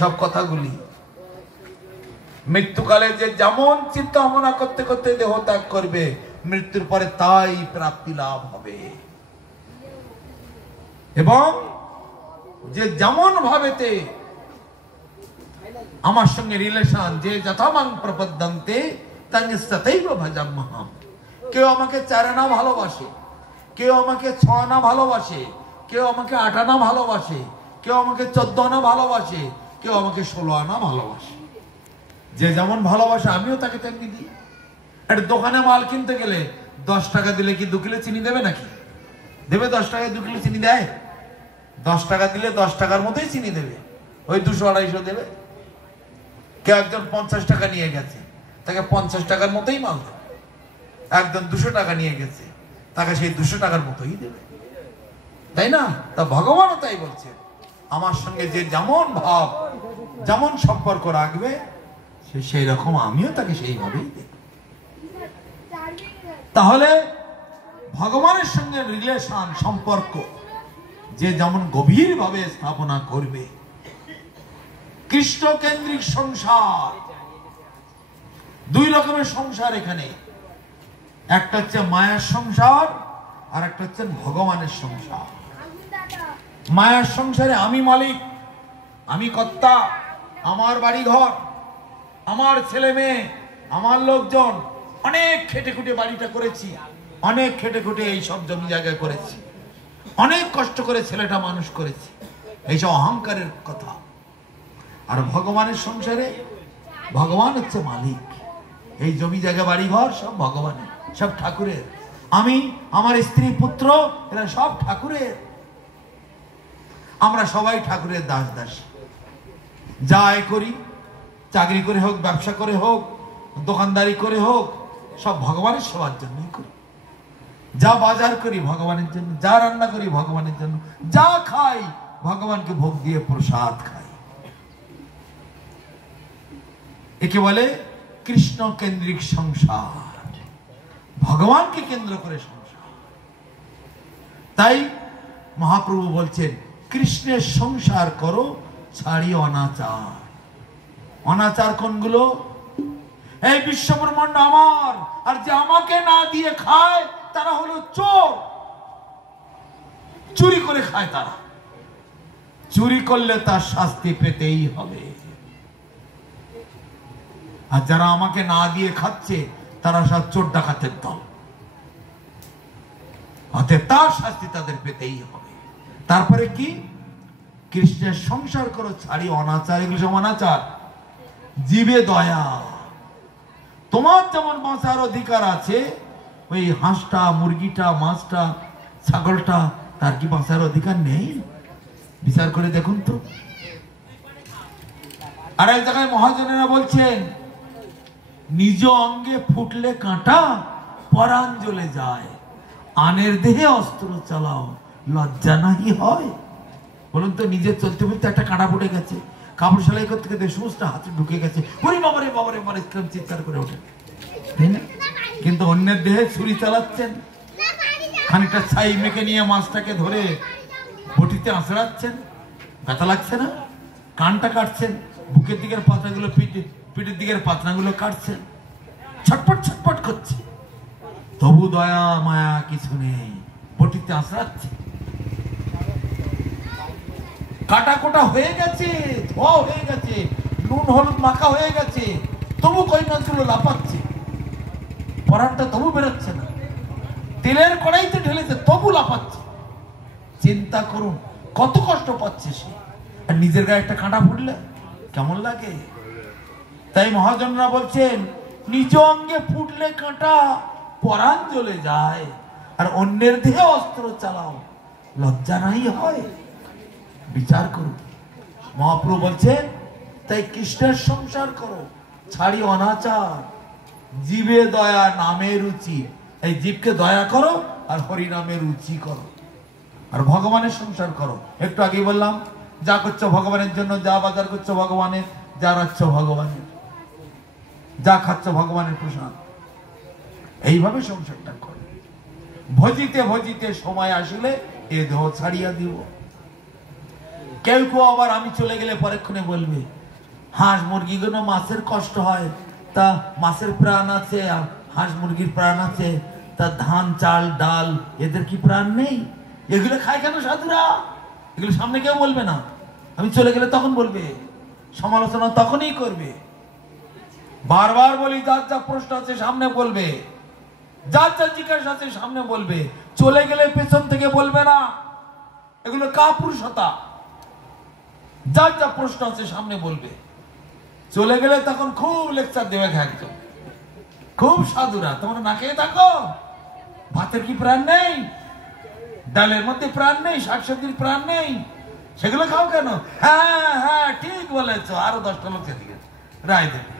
সব কথাগুলি মৃত্যুকালে যে যেমন চিন্তা ভাবনা করতে করতে দেহ ত্যাগ করবে, মৃত্যুর পরে তাই প্রাপ্তি লাভ হবে। এবং যে যেমন ভাবেতে আমার সঙ্গে রিলেশন, যে যথামাং প্রপদ্যন্তে তাঙ্গে সতৈব ভজাম্যহম। কেউ আমাকে 4 আনা ভালোবাসে, কেউ আমাকে 6 আনা ভালোবাসে, কেউ আমাকে 8 আনা ভালোবাসে, কেউ আমাকে 14 আনা ভালোবাসে, কেউ আমাকে 16 আনা ভালোবাসে। যে যেমন ভালোবাসে আমিও তাকে তেমনি দিই। একটা দোকানে মাল কিনতে গেলে 10 টাকা দিলে কি 2 কিলো চিনি দেবে নাকি? দেবে? 10 টাকায় 2 কিলো চিনি দেয়? 10 টাকা দিলে 10 টাকার মতোই চিনি দেবে, ওই 200-250 দেবে। কেউ একজন 50 টাকা নিয়ে গেছে, তাকে 50 টাকার মতোই মাল দেবে। একজন 200 টাকা নিয়ে গেছে, তাকে সেই 200 টাকার মতোই দেবে, তাই না? তা ভগবানও তাই বলছে, আমার সঙ্গে যে যেমন ভাব, যেমন সম্পর্ক রাখবে, সে সেই রকম আমিও তাকে সেইভাবেই দেব। তাহলে ভগবানের সঙ্গে রিলেশন, সম্পর্ক যে যেমন গভীর ভাবে স্থাপনা করবে, কৃষ্ণ কেন্দ্রিক সংসার। 2 রকমের সংসার এখানে, একটা হচ্ছে মায়ার সংসার, আর একটা হচ্ছে ভগবানের সংসার। মায়ার সংসারে আমি মালিক, আমি কর্তা, আমার বাড়ি ঘর, আমার ছেলে মেয়ে, আমার লোকজন, অনেক খেটে খুটে বাড়িটা করেছি, অনেক খেটে খুটে এইসব জমি জায়গায় করেছি, অনেক কষ্ট করে ছেলেটা মানুষ করেছি, এইসব অহংকারের কথা। আর ভগবানের সংসারে ভগবান হচ্ছে মালিক, এই জমি জায়গা বাড়ি ঘর সব ভগবানের, সব ঠাকুরের। আমি, আমার স্ত্রী, পুত্র, এরা সব ঠাকুরের। আমরা সবাই ঠাকুরের দাস দাসী। যা আয় করি, চাকরি করে হোক, ব্যবসা করে হোক, দোকানদারি করে হোক, সব ভগবানের সেবার জন্যই করি। যা বাজার করি ভগবানের জন্য, যা রান্না করি ভগবানের জন্য, যা খাই ভগবানকে ভোগ দিয়ে প্রসাদ খাই। একে বলে কৃষ্ণ কেন্দ্রিক সংসার, ভগবানকে কেন্দ্র করে সংসার। তাই মহাপ্রভু বলছেন, কৃষ্ণের সংসার করো, ছাড়ি অনাচার। অনাচার কোনগুলো? এই বিশ্বব্রহ্মাণ্ড আমার, আর যে আমাকে না দিয়ে খায় তারা হলো চোর। চুরি করে খায় তারা, চুরি করলে তার শাস্তি পেতেই হবে। আর যারা আমাকে না দিয়ে খাচ্ছে তারা সব চোর ডাকাতের দল, অতএব তার শাস্তি তাদের পেতেই হবে। তারপরে কি? কৃষ্ণের সংসার করো, ছাড়ি অনাচার। এগুলো সব অনাচার। জীবে দয়া। তোমার যেমন বাঁচার অধিকার আছে, ওই হাঁসটা, মুরগিটা, মাছটা, ছাগলটা, তার কি বাঁচার অধিকার নেই? বিচার করে দেখুন তো। আর এক জায়গায় মহাজনেরা বলছেন, নিজ অঙ্গে ফুটলে কাঁটা, পরাণ জ্বলে যায়, আনের দেহে অস্ত্র চালাও, লজ্জা নাহি হয়? বলুন তো, নিজে চলতে ফিরতে একটা কাঁটা ফুটে গেছে, কাপড় সেলাই করতে করতে সমস্ত হাতে ঢুকে গেছে, ওরে বাবারে বাবারে মানে চিৎকার করে ওঠে, তাই না? কিন্তু অন্যের দেহে ছুরি চালাচ্ছেন, খানিকটা ছাই মেখে নিয়ে মাছটাকে ধরে বটিতে আঁচড়াচ্ছেন, ব্যথা লাগছে না? কানটা কাটছেন, বুকের দিকের পাতাগুলো, পিঠের দিকের পাতনাগুলো কাটছেন, ছটপট ছটপট করছে, তবু দয়া মায়া কিছু নেই, বটিতে আঁচড়াচ্ছে। কাটা কোটা হয়ে গেছে, ধোয়া হয়ে গেছে, নুন হলুদ মাখা হয়ে গেছে, তবু কই মাছগুলো লাফাচ্ছে, পরানটা তবু বেরোচ্ছে না, তেলের কড়াইতে ঢেলেছে তবু লাফাচ্ছে। চিন্তা করুন কত কষ্ট পাচ্ছে সে। আর নিজের গায়ে একটা কাঁটা ফুটলে কেমন লাগে? তাই মহাজনরা বলছেন, নিজ অঙ্গে ফুটলে কাঁটা, পরাণ জ্বলে যায়, আর অন্যের দেহে অস্ত্র চালাও, লজ্জা নাই হয়? বিচার করুন। মহাপ্রভু বলছেন, তাই কৃষ্ণের সংসার করো, ছাড়ি অনাচার। জীবে দয়া, নামে রুচি। এই জীবকে দয়া করো আর হরি নামে রুচি করো, আর ভগবানের সংসার করো। একটু আগে বললাম, যা করছো ভগবানের জন্য, যা বাজার করছো ভগবানের, যা রাখছো ভগবানের, যা খাচ্ছ ভগবানের প্রসাদ। এইভাবে সংসারটা করো। ভজিতে ভজিতে সময় আসলে এ দেহ ছাড়িয়া দিব। কেউ কেউ আবার আমি চলে গেলে পরেক্ষণে বলবে, হাঁস মুরগিগুলো মাছের কষ্ট হয়, তা মাছের প্রাণ আছে, হাঁস মুরগির প্রাণ আছে, তা ধান চাল ডাল এদের কি প্রাণ নেই? এগুলো খায় কেন সাধুরা? এগুলো সামনে কেউ বলবে না, আমি চলে গেলে তখন বলবে, সমালোচনা তখনই করবে। বারবার বলি, যার যা প্রশ্ন আছে সামনে বলবে, যার যা জিজ্ঞাসা আছে সামনে বলবে, চলে গেলে পেছন থেকে বলবে না। এগুলো কাপুরুষতা। যার যা প্রশ্ন আছে সামনে বলবে, চলে গেলে তখন খুব লেকচার দেবে একদম, খুব সাধুরা তোমরা না খেয়ে থাকো, ভাতের কি প্রাণ নেই? ডালের মধ্যে প্রাণ নেই? শাকসবজির প্রাণ নেই? সেগুলো খাও কেন? হ্যাঁ হ্যাঁ ঠিক বলেছ, আরো 10টা লোক এদিকে রায় দেবে,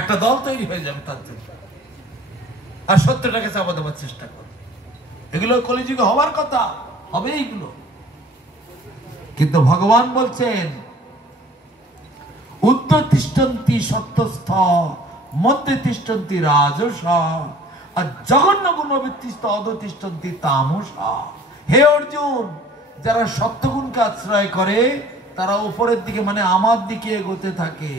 একটা দল তৈরি হয়ে যাবে তার জন্য, আর সত্যটাকে চাপা দেওয়ার চেষ্টা করো। এগুলো কলিযুগে হবার কথা, হবে এইগুলো। কিন্তু ভগবান বলছেন, উত্তর তিষ্ঠন্তি সত্যস্থ, মধ্যে তিষ্ঠন্তি রাজস, আর জঘন্য গুণবৃত্তিস্থ অধতিষ্ঠন্তি তামস। হে অর্জুন, যারা সত্যগুণকে আশ্রয় করে তারা উপরের দিকে মানে আমার দিকে এগোতে থাকে,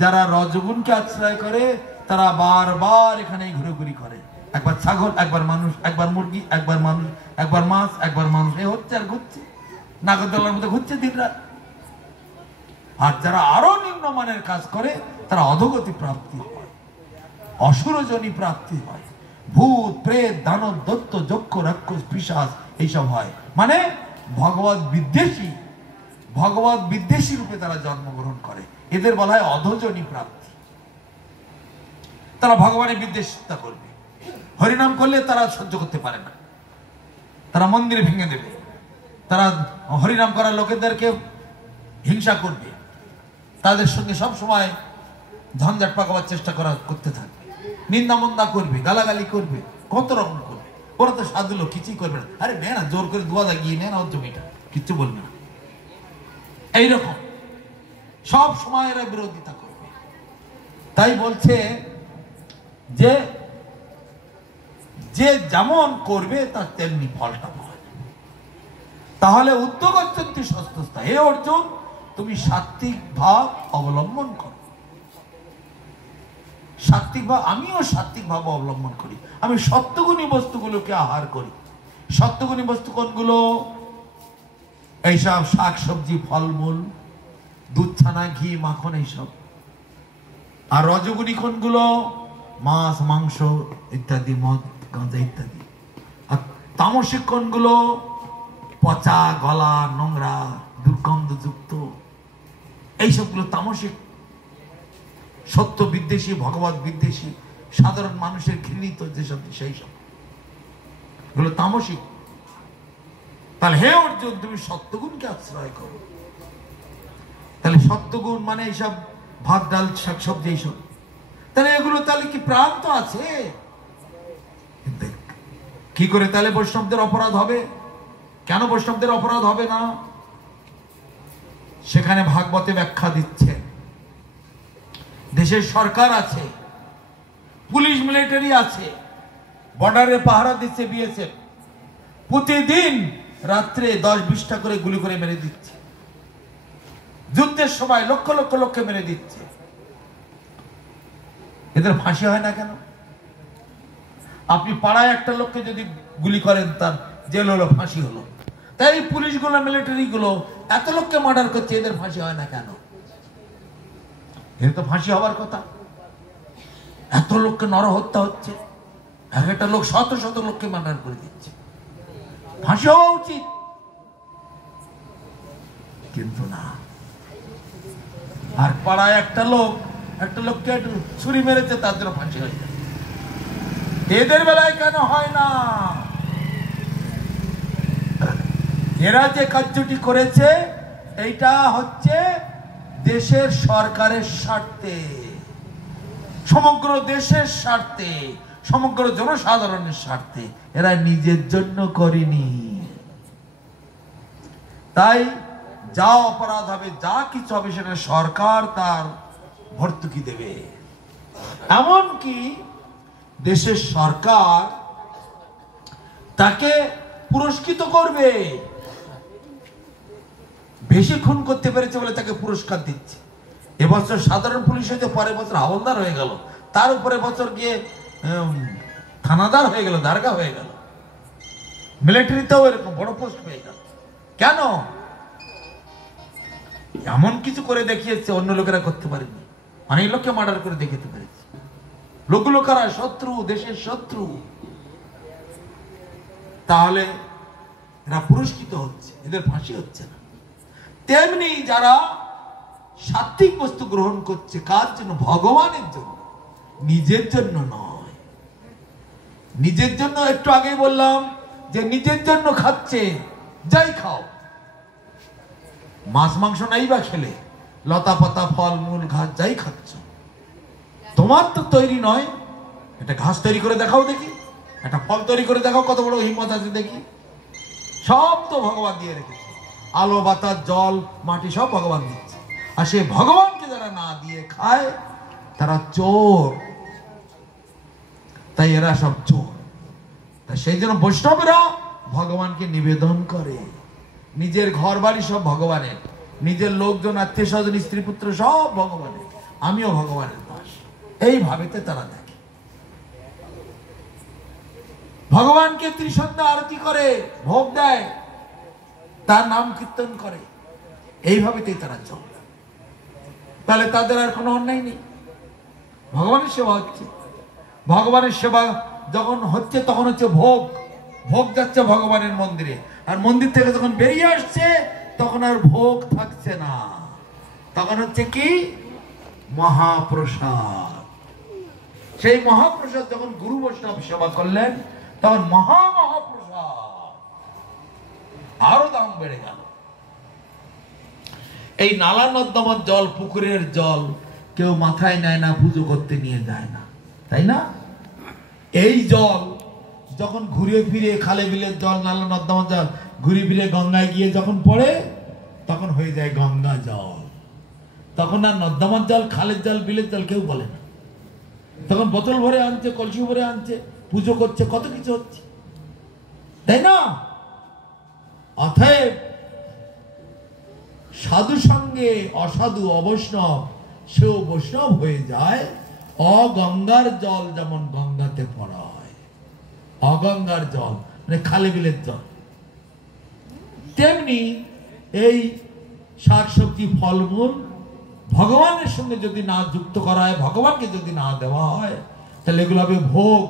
যারা রজগুণকে আশ্রয় করে তারা বারবার এখানে ঘুরে করে, একবার ছাগল, একবার মানুষ, একবার মুরগি, একবার মানুষ, একবার মাছ, একবার মানুষ, এ হচ্ছে আর ঘুরছে, নাগরদোলার মধ্যে ঘুরছে দিন রাত। আর যারা আরো নিম্নমানের কাজ করে তারা অধোগতি প্রাপ্তি হয়, অসুরজনী প্রাপ্তি হয়, ভূত প্রেত দানব দত্ত যক্ষ রাক্ষস পিশাচ এইসব হয়, মানে ভগবত বিদ্বেষী রূপে তারা জন্মগ্রহণ করে, এদের বলা হয় অধোজনী প্রাপ্তি। তারা ভগবানের বিদ্বেষিতা করবে, হরিনাম করলে তারা সহ্য করতে পারে না, তারা মন্দিরে ভেঙে দেবে, তারা হরিনাম করার লোকেদেরকে হিংসা করবে, তাদের সঙ্গে সব সময় ঝঞ্ঝাট পাকাবার চেষ্টা করতে থাকবে, নিন্দা মন্দা করবে, গালাগালি করবে, কত রকম করবে। ওরা তো সাধু লোক, কিছুই করবে না, আরে নে না, জোর করে দোয়া গিয়ে নে না, ওর জমিটা কিচ্ছু বলবে না, এইরকম সব সময় এরা বিরোধিতা করবে। তাই বলছে যে যে যেমন করবে তার তেমনি ফলটা পাওয়া যাবে। তাহলে উদ্যোগ অত্যন্ত সস্তা। হে অর্জুন, তুমি সাত্বিক ভাব অবলম্বন করো। সাত্বিক ভাব, আমিও সাত্বিক ভাব অবলম্বন করি, আমি সত্যগুণী বস্তুগুলোকে আহার করি। সত্যগুণী বস্তু কোনগুলো? এইসব শাক সবজি ফলমূল, দুধ ছানা ঘি মাখন এইসব। আর রজগুণী কোনগুলো? মাছ মাংস ইত্যাদি, মদ গাঁজা ইত্যাদি। আর তামসিক কোনগুলো? পচা গলা, নোংরা, দুর্গন্ধযুক্ত, এইসবগুলো তামসিক। সত্য বিদ্বেষী, ভগবত বিদ্বেষী, সাধারণ মানুষের ঘৃণিত যেসব, সেই সব এগুলো তামসিক। তাহলে হে অর্জুন, তুমি সত্যগুণকে আশ্রয় করো। তাহলে সত্যগুণ মানে এইসব ভাত ডাল শাকসবজি এইসব, তাহলে এগুলো তাহলে কি প্রাণ তো আছে, কি করে তাহলে বৈষ্ণবদের অপরাধ হবে? কেন বৈষ্ণবদের অপরাধ হবে না? সেখানে ভাগবতে ব্যাখ্যা দিচ্ছে। দেশের সরকার আছে, পুলিশ মিলিটারি আছে, বর্ডারে পাহারা দিচ্ছে বিএসএফ, প্রতিদিন রাত্রে 10-20টা করে গুলি করে মেরে দিচ্ছে, যুদ্ধের সময় লক্ষ লক্ষ লোককে মেরে দিচ্ছে। এদের ফাঁসি হয় না কেন? আপনি পাড়ায় একটা লোককে যদি গুলি করেন, তার জেল হলো, ফাঁসি হলো। তাই পুলিশগুলো মিলিটারি গুলো এত লোককে মার্ডার করছে, এদের ফাঁসি হয় না কেন? এর তো ফাঁসি হওয়ার কথা। এত লোককে নরহত্যা হচ্ছে, একটা লোক শত শত লোককে মার্ডার করে দিচ্ছে, ফাঁসি হওয়া উচিত, কিন্তু না। আর পাড়ায় একটা লোককে একটু ছুরি মেরেছে, তার জন্য ফাঁসি হয়ে যায়। এদের বেলায় কেন হয় না? এরা যে কার্যটি করেছে, এইটা হচ্ছে দেশের সরকারের স্বার্থে, সমগ্র দেশের স্বার্থে, সমগ্র জনসাধারণের স্বার্থে। এরা নিজের জন্য করেনি। তাই যা অপরাধ হবে, যা কিছু হবে, সেটা সরকার তার ভর্তুকি দেবে। এমনকি দেশের সরকার তাকে পুরস্কৃত করবে। বেশি খুন করতে পেরেছে বলে তাকে পুরস্কার দিচ্ছে। এবছর সাধারণ পুলিশ হয়েছে, পরের বছর হাওলদার হয়ে গেল, তার উপরে বছর গিয়ে থানাদার হয়ে গেল, দারগা হয়ে গেল। মিলিটারিতেও এরকম বড় পোস্ট হয়ে গেল। কেন? এমন কিছু করে দেখিয়েছে অন্য লোকেরা করতে পারেনি। অনেক লোককে মার্ডার করে দেখাতে পেরেছে। লোকগুলো কারা? শত্রু, দেশের শত্রু। তাহলে এরা পুরস্কৃত হচ্ছে, এদের ফাঁসি হচ্ছে না। তেমনি যারা সাত্বিক বস্তু গ্রহণ করছে, কার জন্য? ভগবানের জন্য, নিজের জন্য নয়। নিজের জন্য একটু আগে বললাম যে নিজের জন্য খাচ্ছে, যাই খাও, মাছ মাংস নাই বা খেলে, লতা পাতা ফল মূল ঘাস যাই খাচ্ছ, তোমার তো তৈরি নয়। একটা ঘাস তৈরি করে দেখাও দেখি, একটা ফল তৈরি করে দেখাও, কত বড় হিম্মত আছে দেখি। সব তো ভগবান দিয়ে রেখেছে, আলো বাতাস জল মাটি সব ভগবান দিচ্ছে। আর সে ভগবানকে যারা না দিয়ে খায় তারা চোর। তাই এরা সব চোর। তাই সেই জন্য বৈষ্ণবরা ভগবানকে নিবেদন করে। নিজের ঘর বাড়ি সব ভগবানের, নিজের লোকজন আত্মীয় স্বজন স্ত্রী পুত্র সব ভগবানের, আমিও ভগবানের দাস, এইভাবেতে তারা দেখে। ভগবানকে ত্রিসন্ধ্যা আরতি করে, ভোগ দেয়, তার নাম কীর্তন করে, এইভাবেতেই তারা চলে। তাহলে তাদের আর কোনো অন্যায় নেই। ভগবানের সেবা হচ্ছে। ভগবানের সেবা যখন হচ্ছে তখন হচ্ছে ভোগ, ভোগ যাচ্ছে ভগবানের মন্দিরে। আর মন্দির থেকে যখন বেরিয়ে আসছে তখন আর ভোগ থাকছে না, তখন হচ্ছে কি? মহাপ্রসাদ। সেই মহাপ্রসাদ যখন গুরু বৈষ্ণব সেবা করলেন তখন মহাপ্রসাদ, আরো দাম বেড়ে গেল। এই নালা নর্দমার জল, পুকুরের জল কেউ মাথায় নেয় না, পুজো করতে নিয়ে যায় না, তাই না? এই জল যখন ঘুরে ফিরে, খালে বিলের জল, নালা নর্দমার জল ঘুরে ফিরে গঙ্গায় গিয়ে যখন পড়ে তখন হয়ে যায় গঙ্গা জল। তখন আর নর্দমার জল, খালের জল, বিলের জল কেউ বলে না। তখন বোতল ভরে আনছে, কলসি ভরে আনছে, পুজো করছে, কত কিছু হচ্ছে, তাই না? অতএব সাধু সঙ্গে অসাধু অবৈষ্ণব সেও বৈষ্ণব হয়ে যায়। অগঙ্গার জল যেমন গঙ্গাতে পড়া হয়, অগঙ্গার জল মানে খালে বিলের জল, তেমনি এই শাকসবজি ফলমূল ভগবানের সঙ্গে যদি না যুক্ত করা হয়, ভগবানকে যদি না দেওয়া হয়, তাহলে এগুলো হবে ভোগ,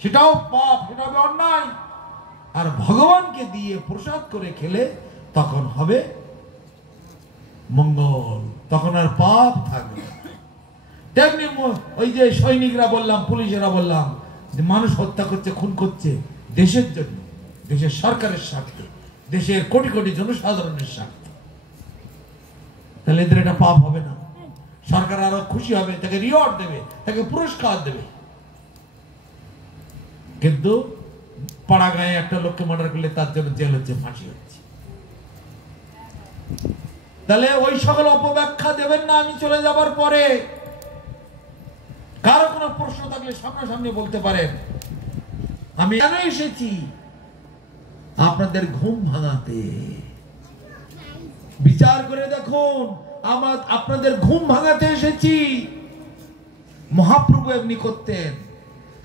সেটাও পাপ, সেটা হবে অন্যায়। আর ভগবানকে দিয়ে প্রসাদ করে খেলে তখন হবে মঙ্গল, তখন আর পাপ থাকবে। তেমনি ওই যে সৈনিকরা বললাম, পুলিশেরা বললাম যে মানুষ হত্যা করছে, খুন করছে দেশের জন্য, দেশের সরকারের স্বার্থে, দেশের কোটি কোটি জনসাধারণের স্বার্থে, তাহলে এদের এটা পাপ হবে না? সরকার আরো খুশি হবে, তাকে রিওয়ার্ড দেবে, তাকে পুরস্কার দেবে। কিন্তু পাড়া গায়ে একটা লোককে মার্ডার করলে তার জন্য জেল হচ্ছে, ফাঁসি হচ্ছে। তাহলে ওই সকল অপব্যাখ্যা দেবেন না আমি চলে যাবার পরে। কারো কোনো প্রশ্ন থাকলে সামনাসামনি বলতে পারেন। আমি কেন এসেছি? আপনাদের ঘুম ভাঙাতে। বিচার করে দেখুন, আমরা আপনাদের ঘুম ভাঙাতে এসেছি। মহাপ্রভু এমনি করতেন,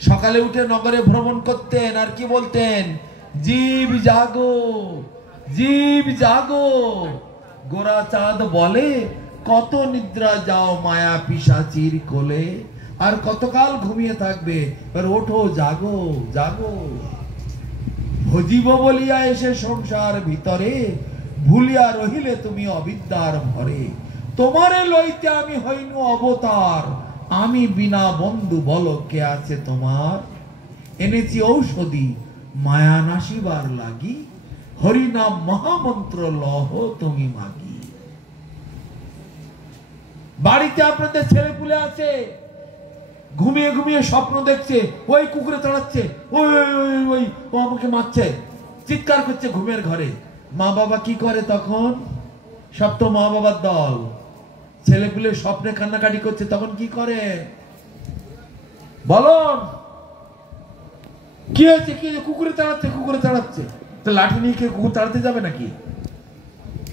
সকালে উঠে নগরে ভ্রমণ করতেন আর কি বলতেন? জীব জাগো, জীব জাগো। গোরা চাঁদ বলে, কত নিদ্রা যাও মায়া পিশাচির কোলে, আর কতকাল ঘুমিয়ে থাকবে, আর ওঠো, জাগো জাগো। ভজিব বলিয়া এসে সংসার ভিতরে, ভুলিয়া রহিলে তুমি অবিদ্যার ভরে। তোমারে লইতে আমি হইনু অবতার, আমি বিনা বন্ধু বলো কে আছে তোমার। এনেছি ঔষধি মায়া নাশিবার লাগি, হরিনাম মহামন্ত্র লহ তুমি মাগি। বাড়িতে আপনাদের ছেলে পুলে আছে, ঘুমিয়ে ঘুমিয়ে স্বপ্ন দেখছে, ওই কুকুরে তাড়াচ্ছে, ওই ওই ওই ও আমাকে মারছে, চিৎকার করছে ঘুমের ঘরে। মা বাবা কি করে তখন? সব তো মা বাবার দল। ছেলে পুলে স্বপ্নে কান্নাকাটি করছে, তখন কি করে বলুন? কি হয়েছে? কি কুকুরে তাড়াচ্ছে, কুকুরে তাড়াচ্ছে। তো লাঠি নিয়ে কে কুকুর তাড়াতে যাবে নাকি?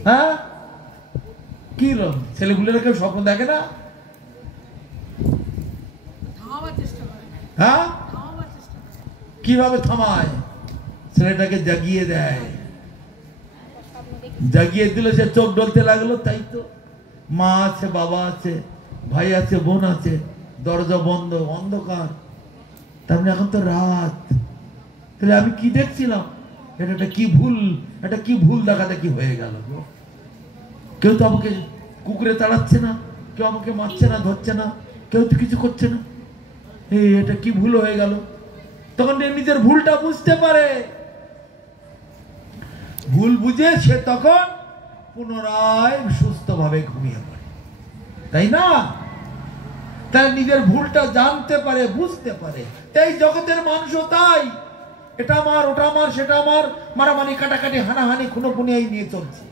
হ্যাঁ, কি ছেলেগুলোরা কেউ স্বপ্ন দেখে না? হ্যাঁ, কিভাবে থামায়? ছেলেটাকে জাগিয়ে দেয়, জাগিয়ে দিলে সে চোখ ডলতে লাগলো। তাই তো, মা আছে, বাবা আছে, ভাই আছে, বোন আছে, দরজা বন্ধ, অন্ধকার। তার মানে এখন তো রাত। তাহলে আমি কি দেখছিলাম? এটা কি ভুল, এটা কি ভুল দেখাদেখি হয়ে গেল। কেউ তো আমাকে কুকুরে তাড়াচ্ছে না, কেউ আমাকে মারছে না, ধরছে না, কেউ তো কিছু করছে না। এটা কি ভুল হয়ে গেল? তখন নিজের ভুলটা বুঝতে পারে। ভুল বুঝে সে তখন পুনরায় সুস্থভাবে ঘুমিয়ে পড়ে, তাই না? তাই নিজের ভুলটা জানতে পারে, বুঝতে পারে। তাই জগতের মানুষও তাই, এটা আমার, ওটা আমার, সেটা আমার, মারামারি, কাটাকাটি, হানাহানি, খুনোখুনি এই নিয়ে চলছে।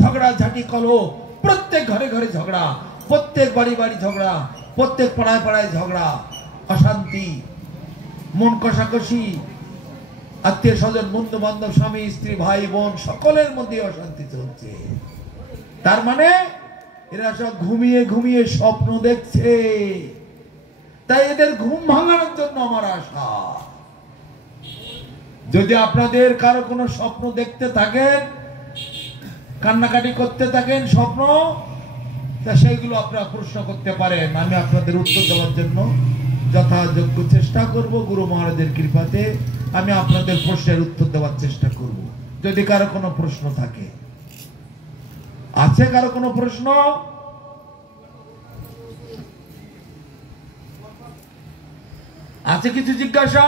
ঝগড়া ঝাঁটি, কলহ, প্রত্যেক ঘরে ঘরে ঝগড়া, প্রত্যেক বাড়ি বাড়ি ঝগড়া, প্রত্যেক পাড়ায় পাড়ায় ঝগড়া, অশান্তি, মন কষাকষি, আত্মীয় স্বজন, বন্ধু বান্ধব, স্বামী স্ত্রী, ভাই বোন, সকলের মধ্যে অশান্তি চলছে। তার মানে এরা সব ঘুমিয়ে ঘুমিয়ে স্বপ্ন দেখছে। তাই এদের ঘুম ভাঙানোর জন্য আমার আশা। যদি আপনাদের কারো কোনো স্বপ্ন দেখতে থাকেন, কান্নাকাটি করতে থাকেন স্বপ্ন, তা সেইগুলো আপনারা প্রশ্ন করতে পারেন। আমি আপনাদের উত্তর দেওয়ার জন্য যথাযোগ্য চেষ্টা করব। গুরু মহারাজের কৃপাতে আমি আপনাদের প্রশ্নের উত্তর দেওয়ার চেষ্টা করব। যদি কারো কোনো প্রশ্ন থাকে, আছে কারো কোনো প্রশ্ন? আছে কিছু জিজ্ঞাসা?